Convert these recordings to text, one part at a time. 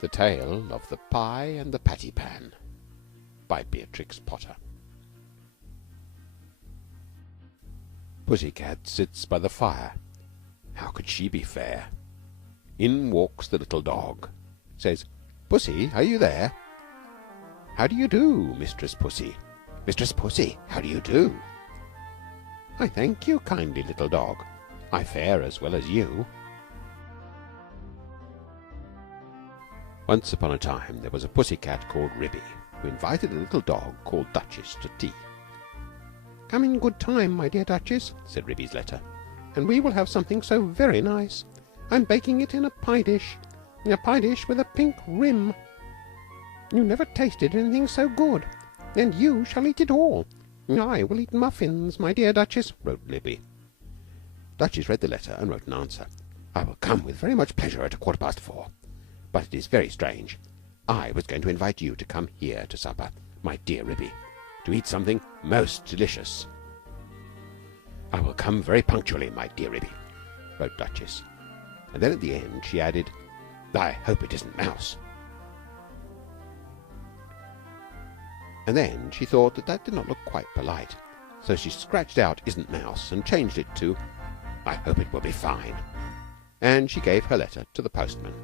The Tale of the Pie and the Patty Pan by Beatrix Potter. Pussy cat sits by the fire. How could she be fair? In walks the little dog. Says, "Pussy, are you there?" "How do you do, Mistress Pussy?" "Mistress Pussy, how do you do?" "I thank you, kindly little dog. I fare as well as you." Once upon a time there was a pussy cat called Ribby, who invited a little dog called Duchess to tea. "Come in good time, my dear Duchess," said Ribby's letter, "and we will have something so very nice. I'm baking it in a pie dish with a pink rim. You never tasted anything so good, and you shall eat it all. I will eat muffins, my dear Duchess," wrote Ribby. Duchess read the letter and wrote an answer. "I will come with very much pleasure at 4:15. But it is very strange. I was going to invite you to come here to supper, my dear Ribby, to eat something most delicious." "I will come very punctually, my dear Ribby," wrote Duchess. And then at the end she added, "I hope it isn't mouse." And then she thought that did not look quite polite, so she scratched out "isn't mouse" and changed it to "I hope it will be fine." And she gave her letter to the postman.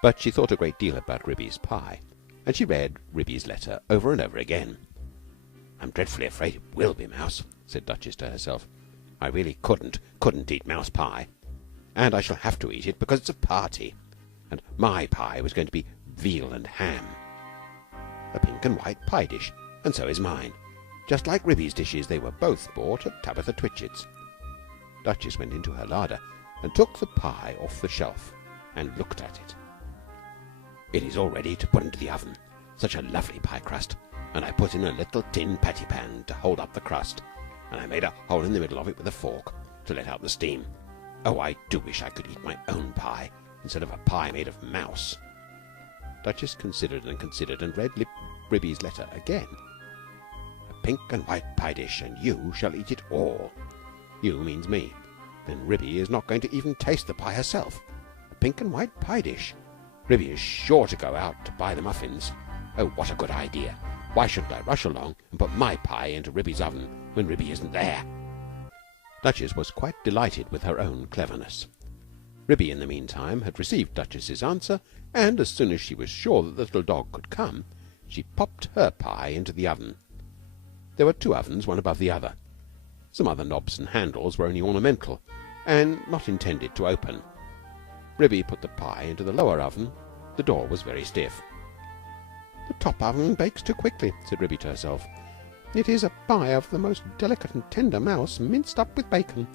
But she thought a great deal about Ribby's pie, and she read Ribby's letter over and over again. "I'm dreadfully afraid it will be mouse," said Duchess to herself. "I really couldn't eat mouse pie, and I shall have to eat it because it's a party, and my pie was going to be veal and ham. A pink and white pie dish, and so is mine. Just like Ribby's dishes, they were both bought at Tabitha Twitchit's." Duchess went into her larder and took the pie off the shelf and looked at it. "It is all ready to put into the oven. Such a lovely pie crust, and I put in a little tin patty pan to hold up the crust, and I made a hole in the middle of it with a fork to let out the steam. Oh, I do wish I could eat my own pie instead of a pie made of mouse." Duchess considered and read Ribby's letter again. "A pink and white pie dish, and you shall eat it all." You means me. Then Ribby is not going to even taste the pie herself. A pink and white pie dish. Ribby is sure to go out to buy the muffins. Oh, what a good idea. Why shouldn't I rush along and put my pie into Ribby's oven when Ribby isn't there? Duchess was quite delighted with her own cleverness. Ribby, in the meantime, had received Duchess's answer, and as soon as she was sure that the little dog could come, she popped her pie into the oven. There were two ovens, one above the other. Some other knobs and handles were only ornamental, and not intended to open. Ribby put the pie into the lower oven. The door was very stiff. "The top oven bakes too quickly," said Ribby to herself. "It is a pie of the most delicate and tender mouse, minced up with bacon,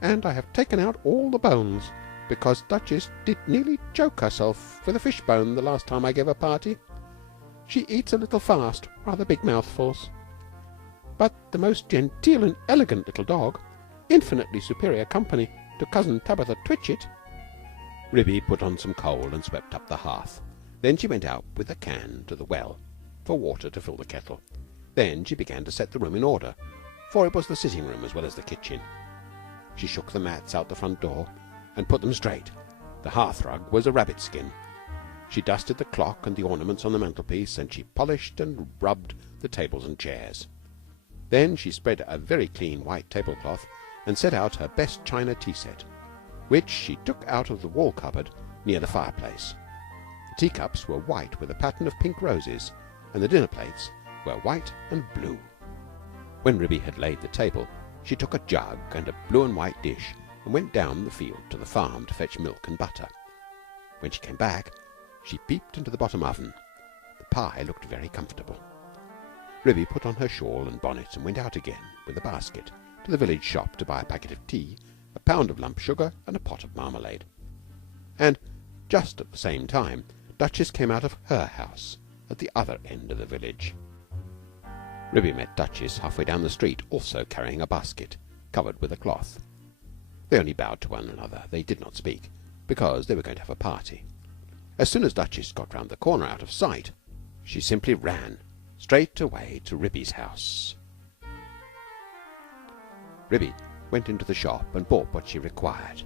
and I have taken out all the bones, because Duchess did nearly choke herself with a fish bone the last time I gave a party. She eats a little fast, rather big mouthfuls. But the most genteel and elegant little dog, infinitely superior company to Cousin Tabitha Twitchit." Ribby put on some coal and swept up the hearth. Then she went out with a can to the well for water to fill the kettle. Then she began to set the room in order, for it was the sitting room as well as the kitchen. She shook the mats out the front door and put them straight. The hearthrug was a rabbit skin. She dusted the clock and the ornaments on the mantelpiece, and she polished and rubbed the tables and chairs. Then she spread a very clean white tablecloth and set out her best china tea set, which she took out of the wall cupboard near the fireplace. The teacups were white with a pattern of pink roses, and the dinner plates were white and blue. When Ribby had laid the table, she took a jug and a blue and white dish and went down the field to the farm to fetch milk and butter. When she came back, she peeped into the bottom oven. The pie looked very comfortable. Ribby put on her shawl and bonnet and went out again with a basket to the village shop to buy a packet of tea, a pound of lump sugar, and a pot of marmalade. And just at the same time Duchess came out of her house at the other end of the village. Ribby met Duchess halfway down the street, also carrying a basket covered with a cloth. They only bowed to one another. They did not speak, because they were going to have a party. As soon as Duchess got round the corner out of sight, she simply ran straight away to Ribby's house. Ribby went into the shop and bought what she required,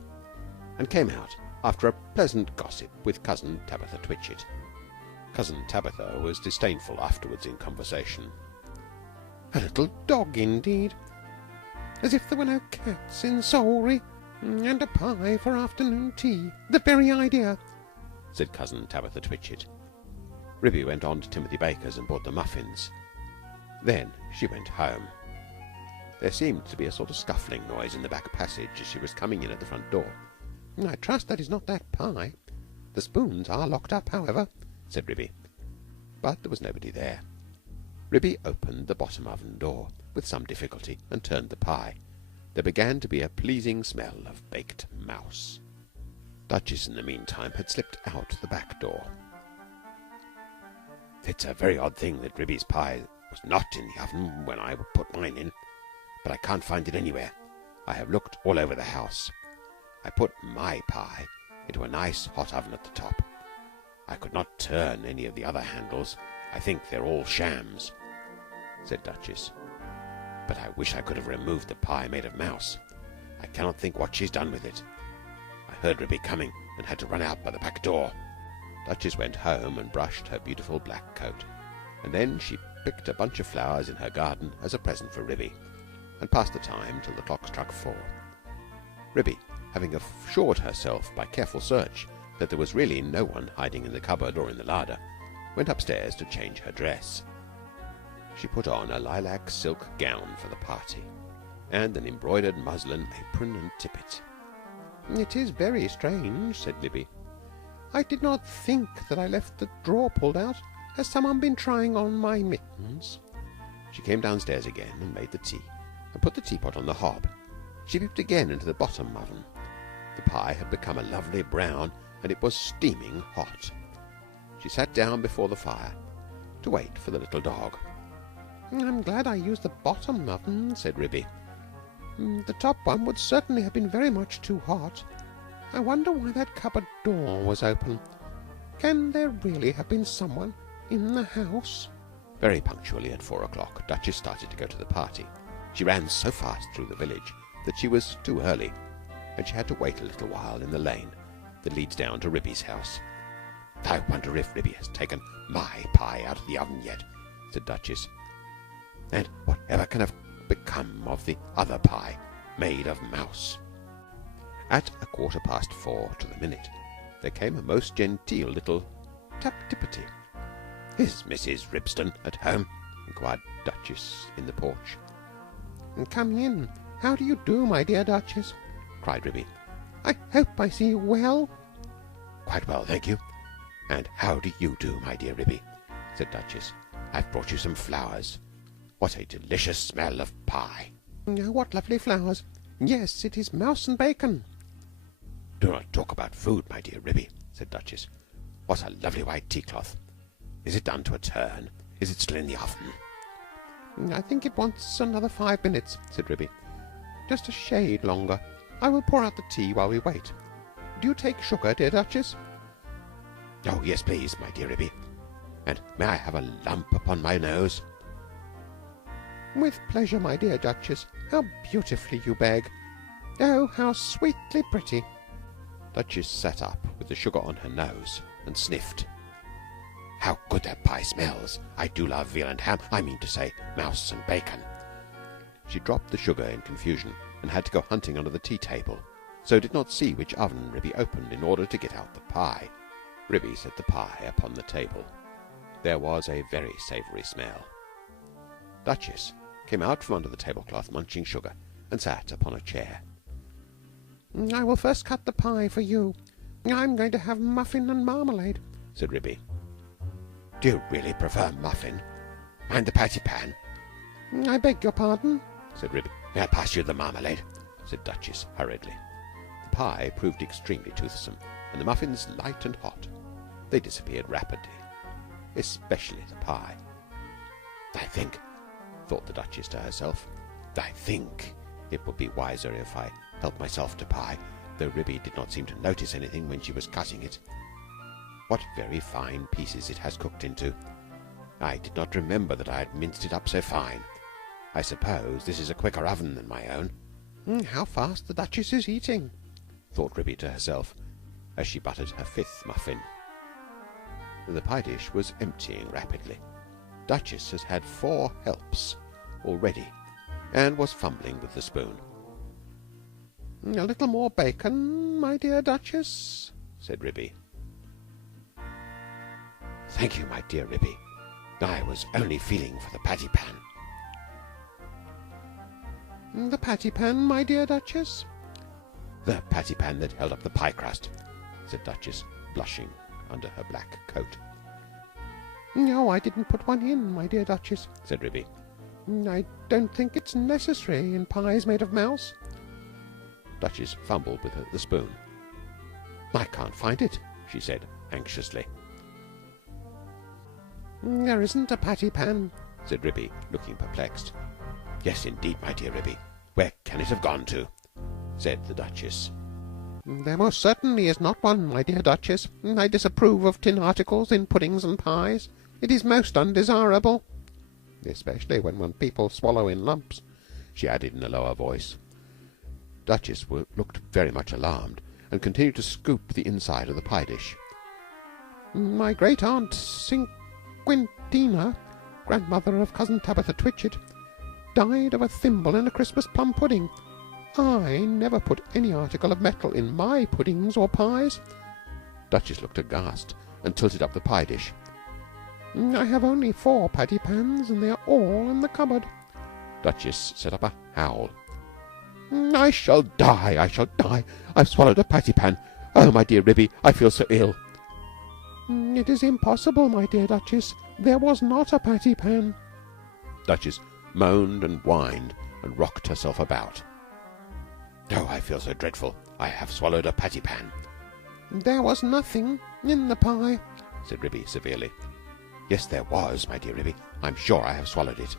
and came out after a pleasant gossip with Cousin Tabitha Twitchit. Cousin Tabitha was disdainful afterwards in conversation. A little dog, indeed. As if there were no cats in Salisbury, and a pie for afternoon tea. The very idea, said Cousin Tabitha Twitchit. Ribby went on to Timothy Baker's and bought the muffins. Then she went home. There seemed to be a sort of scuffling noise in the back passage as she was coming in at the front door. I trust that is not that pie. The spoons are locked up, however, said Ribby. But there was nobody there. Ribby opened the bottom oven door with some difficulty and turned the pie. There began to be a pleasing smell of baked mouse. Duchess, in the meantime, had slipped out the back door. It's a very odd thing that Ribby's pie was not in the oven when I put mine in, but I can't find it anywhere. I have looked all over the house. I put my pie into a nice hot oven at the top. I could not turn any of the other handles. I think they're all shams, said Duchess. But I wish I could have removed the pie made of mouse. I cannot think what she's done with it. I heard Ribby coming and had to run out by the back door. Duchess went home and brushed her beautiful black coat, and then she picked a bunch of flowers in her garden as a present for Ribby, and passed the time till the clock struck 4. Ribby, having assured herself by careful search that there was really no one hiding in the cupboard or in the larder, went upstairs to change her dress. She put on a lilac silk gown for the party, and an embroidered muslin apron and tippet. It is very strange, said Libby. I did not think that I left the drawer pulled out. Has someone been trying on my mittens? She came downstairs again and made the tea, and put the teapot on the hob. She peeped again into the bottom oven. The pie had become a lovely brown, and it was steaming hot. She sat down before the fire to wait for the little dog. I'm glad I used the bottom oven, said Ribby. The top one would certainly have been very much too hot. I wonder why that cupboard door was open. Can there really have been someone in the house? Very punctually at 4 o'clock, Duchess started to go to the party. She ran so fast through the village that she was too early, and she had to wait a little while in the lane that leads down to Ribby's house. I wonder if Ribby has taken my pie out of the oven yet, said Duchess. And whatever can have become of the other pie made of mouse? At 4:15 to the minute, there came a most genteel little tap-tippity. Is Mrs. Ribston at home? Inquired Duchess in the porch. Come in. How do you do, my dear Duchess? Cried Ribby. I hope I see you well. Quite well, thank you. And how do you do, my dear Ribby? Said Duchess. I've brought you some flowers. What a delicious smell of pie. What lovely flowers. Yes, it is mouse and bacon. Do not talk about food, my dear Ribby, said Duchess. What a lovely white tea-cloth. Is it done to a turn? Is it still in the oven? I think it wants another 5 minutes, said Ribby. Just a shade longer. I will pour out the tea while we wait. Do you take sugar, dear Duchess? Oh, yes, please, my dear Ribby. And may I have a lump upon my nose? With pleasure, my dear Duchess. How beautifully you beg. Oh, how sweetly pretty. Duchess sat up with the sugar on her nose and sniffed. How good that pie smells. I do love veal and ham. I mean to say, mouse and bacon. She dropped the sugar in confusion and had to go hunting under the tea table, so did not see which oven Ribby opened in order to get out the pie. Ribby set the pie upon the table. There was a very savoury smell. Duchess came out from under the tablecloth munching sugar and sat upon a chair. I will first cut the pie for you. I'm going to have muffin and marmalade, said Ribby. Do you really prefer muffin? Mind the patty pan? I beg your pardon, said Ribby. May I pass you the marmalade? Said Duchess hurriedly. The pie proved extremely toothsome, and the muffins light and hot. They disappeared rapidly, especially the pie. I think, thought the Duchess to herself, I think it would be wiser if I helped myself to pie, though Ribby did not seem to notice anything when she was cutting it. What very fine pieces it has cooked into. I did not remember that I had minced it up so fine. I suppose this is a quicker oven than my own. How fast the Duchess is eating, thought Ribby to herself. as she buttered her fifth muffin. The pie dish was emptying rapidly. Duchess had had 4 helps already, and was fumbling with the spoon. "A little more bacon, my dear Duchess," said Ribby. "Thank you, my dear Ribby. I was only feeling for the patty pan." "The patty pan, my dear Duchess?" "The patty pan that held up the pie crust," said Duchess, blushing under her black coat. "No, I didn't put one in, my dear Duchess," said Ribby. "I don't think it's necessary in pies made of mouse." Duchess fumbled with the spoon. "I can't find it," she said anxiously. "There isn't a patty pan," said Ribby, looking perplexed. "Yes, indeed, my dear Ribby. Where can it have gone to?" said the Duchess. "There most certainly is not one, my dear Duchess. I disapprove of tin articles in puddings and pies. It is most undesirable, especially when people swallow in lumps," she added in a lower voice. Duchess looked very much alarmed, and continued to scoop the inside of the pie dish. "My great aunt Cinquentina, grandmother of cousin Tabitha Twitchit, died of a thimble in a Christmas plum pudding. I never put any article of metal in my puddings or pies." Duchess looked aghast and tilted up the pie dish. "I have only 4 patty pans, and they are all in the cupboard." Duchess set up a howl. "I shall die! I shall die! I've swallowed a patty pan! Oh, my dear Ribby, I feel so ill!" "It is impossible, my dear Duchess. There was not a patty pan." Duchess moaned and whined and rocked herself about. "Oh, I feel so dreadful! I have swallowed a patty pan." "There was nothing in the pie," said Ribby severely. "Yes, there was, my dear Ribby. I'm sure I have swallowed it."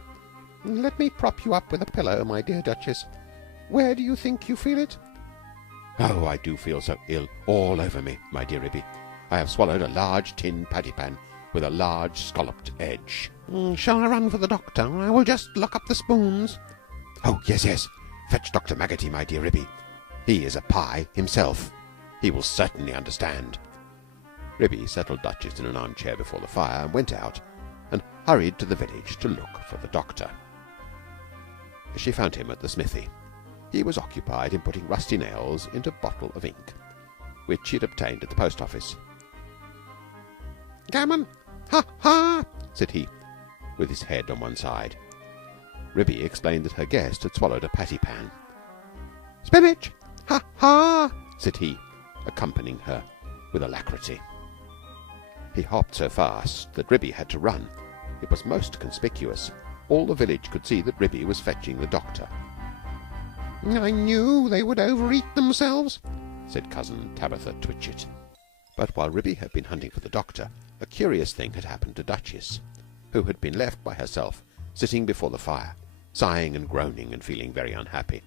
"Let me prop you up with a pillow, my dear Duchess. Where do you think you feel it?" "Oh, I do feel so ill all over me, my dear Ribby. I have swallowed a large tin patty pan with a large scalloped edge." "Shall I run for the doctor? I will just lock up the spoons." "Oh, yes, yes. Fetch Dr. Maggotty, my dear Ribby. He is a pie himself. He will certainly understand." Ribby settled Duchess in an armchair before the fire, and went out and hurried to the village to look for the doctor. She found him at the smithy. He was occupied in putting rusty nails into a bottle of ink, which he had obtained at the post office. "Gammon! Ha! Ha!" said he, with his head on one side. Ribby explained that her guest had swallowed a patty pan. "Spinach! Ha! Ha!" said he, accompanying her with alacrity. He hopped so fast that Ribby had to run. It was most conspicuous. All the village could see that Ribby was fetching the doctor. "I knew they would overeat themselves," said cousin Tabitha Twitchit. But while Ribby had been hunting for the doctor, a curious thing had happened to Duchess, who had been left by herself, sitting before the fire, sighing and groaning and feeling very unhappy.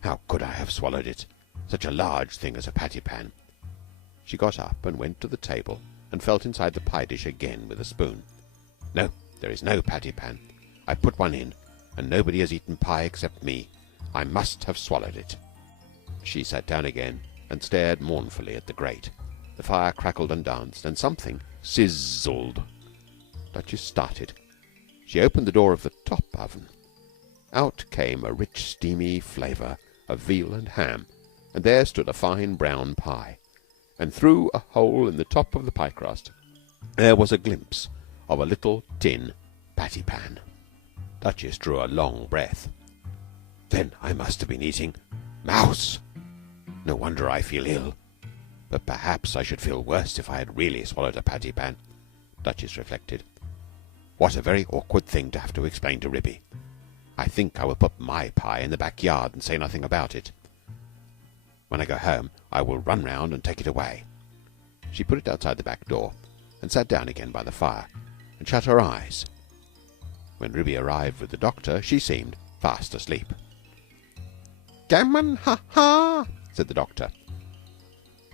"How could I have swallowed it? Such a large thing as a patty pan." She got up and went to the table and felt inside the pie dish again with a spoon. "No, there is no patty pan. I put one in, and nobody has eaten pie except me. I must have swallowed it." She sat down again and stared mournfully at the grate. The fire crackled and danced, and something sizzled. Duchess started. She opened the door of the top oven. Out came a rich, steamy flavour of veal and ham, and there stood a fine brown pie, and through a hole in the top of the pie crust there was a glimpse of a little tin patty pan. Duchess drew a long breath. "Then I must have been eating mouse. No wonder I feel ill. But perhaps I should feel worse if I had really swallowed a patty pan." Duchess reflected. "What a very awkward thing to have to explain to Ribby. I think I will put my pie in the back yard and say nothing about it. When I go home I will run round and take it away." She put it outside the back door and sat down again by the fire and shut her eyes. When Ribby arrived with the doctor, she seemed fast asleep. "Gammon! Ha! Ha!" said the doctor.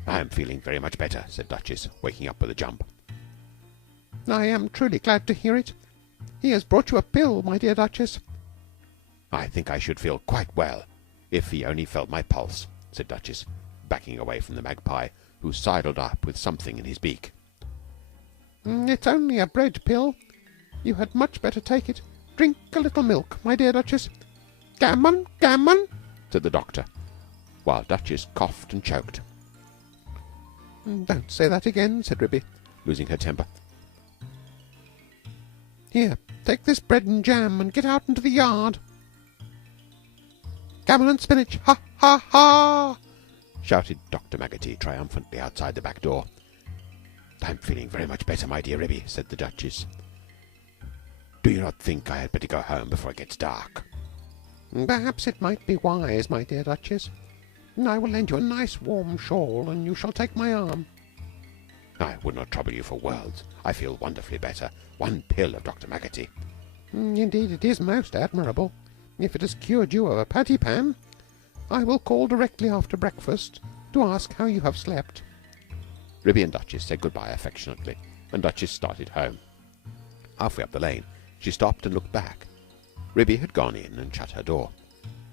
"I am feeling very much better," said Duchess, waking up with a jump. "I am truly glad to hear it. He has brought you a pill, my dear Duchess." "I think I should feel quite well if he only felt my pulse," said Duchess, backing away from the magpie who sidled up with something in his beak. It's only a bread pill. You had much better take it. Drink a little milk, my dear Duchess. Gammon, gammon, said the doctor, while Duchess coughed and choked. Don't say that again, said Ribby, losing her temper. Here, take this bread and jam and get out into the yard. Gammon and spinach, ha, ha, ha, shouted Dr. Maggotty triumphantly outside the back door. I'm feeling very much better, my dear Ribby, said the Duchess. Do you not think I had better go home before it gets dark? Perhaps it might be wise, my dear Duchess. I will lend you a nice warm shawl, and you shall take my arm. I would not trouble you for worlds. I feel wonderfully better. One pill of Dr. Maggotty. Indeed, it is most admirable. If it has cured you of a patty pan, I will call directly after breakfast to ask how you have slept. Ribby and Duchess said good-bye affectionately, and Duchess started home. Halfway up the lane, she stopped and looked back. Ribby had gone in and shut her door.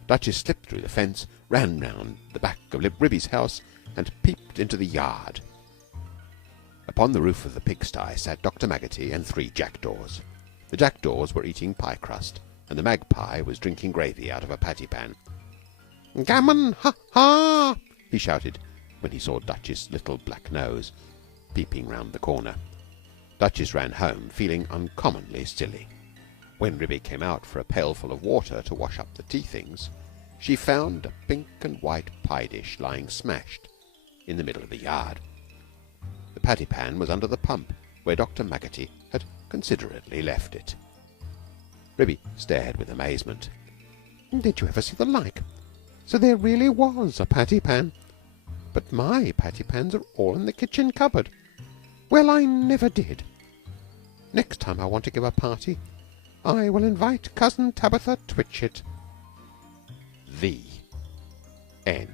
Duchess slipped through the fence, ran round the back of Ribby's house, and peeped into the yard. Upon the roof of the pigsty sat Dr. Maggotty and 3 jackdaws. The jackdaws were eating pie crust, and the magpie was drinking gravy out of a patty pan. Gammon, ha, ha, he shouted when he saw Duchess' little black nose peeping round the corner. Duchess ran home, feeling uncommonly silly. When Ribby came out for a pailful of water to wash up the tea things, she found a pink and white pie dish lying smashed in the middle of the yard. The patty pan was under the pump, where Dr. Maggotty had considerately left it. Ribby stared with amazement. Did you ever see the like? So there really was a patty pan. But my patty pans are all in the kitchen cupboard. Well, I never did. Next time I want to give a party, I will invite Cousin Tabitha Twitchit. The end.